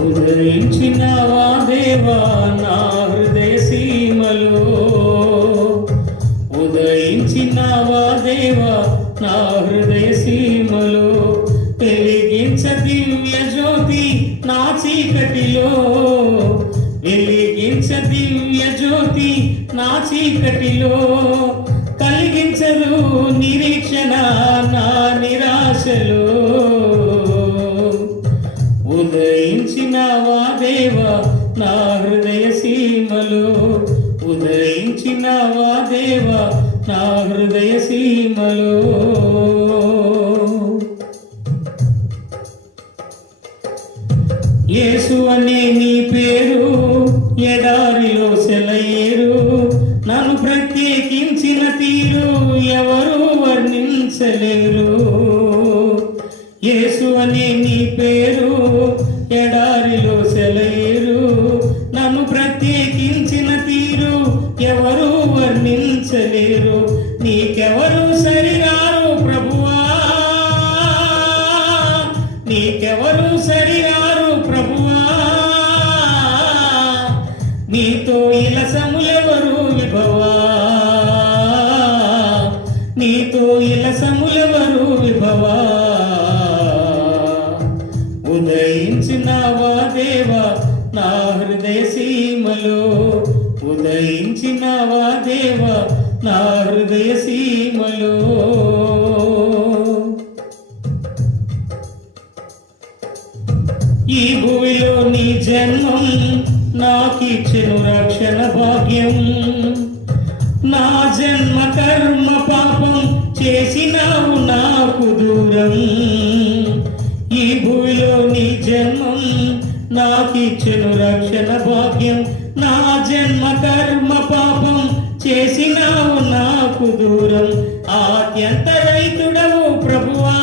ఉదయించిన దేవా నా హృదయ సీమలో. ఉదయించిన దేవా నా హృదయ సీమలో. వెలిగించ దివ్య జ్యోతి నా చీకటిలో. వెలిగించ దివ్య జ్యోతి నా చీకటిలో. కలిగించదు నిరీక్షణ నా నిరాశలో. దేవా నా హృదయ సీమలో ఉదయించినవా దేవా నా హృదయ సీమలో. యేసు అనే నీ పేరు ఎడారిలో సెలయేరు. నన్ను ప్రత్యేకించిన తీరు ఎవరు వర్ణించలేరు. యేసు అనే నీ పేరు లేరు. నీకెవరు సరిరారు ప్రభువా? నీకెవరు సరిరారు ప్రభువా? నీతో ఇలసములెవరు విభవా? నీతో ఇలసములెవరు విభవా? ఉదయించినవా దేవా నా హృదయ సీమలో? ఉదయించినవా దేవా నా హృదయ సీమలో. ఈ భూమిలో నీ జన్మం నాకిచ్చెను రక్షణ భాగ్యం. నా జన్మ కర్మ పాపం చేసినావు నాకు దూరం. ఈ భూమిలో నీ జన్మం నాకిచ్చెను రక్షణ భాగ్యం. నా జన్మ కర్మ పాపం చేసినావు దూరం ఆత్యంత రైతుడవు ప్రభువా.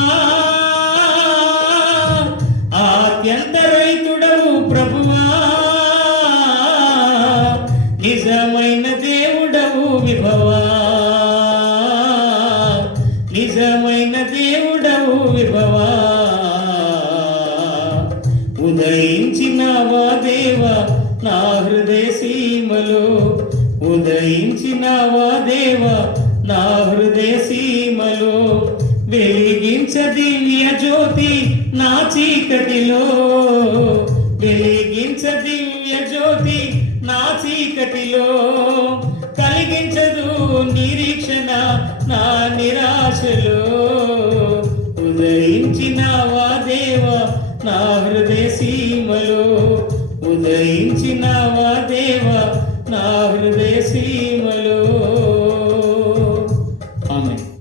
ఆత్యంత రైతుడవు ప్రభువా. నిజమైన దేవుడవు విభవా. నిజమైన దేవుడవు విభవా. ఉదయించినవా దేవా నా హృదయ సీమలో? ఉదయించినవా దేవా నా హృదయ సీమలో వెలిగించ దివ్య జ్యోతి నా చీకటిలో. వెలిగించ దివ్య జ్యోతి నా చీకటిలో. కలిగించదు నిరీక్షణ నా నిరాశలో. ఉదయించినవా దేవా నా హృదయ సీమలో. ఉదయించినవా దేవా నా హృదయ సీమలో.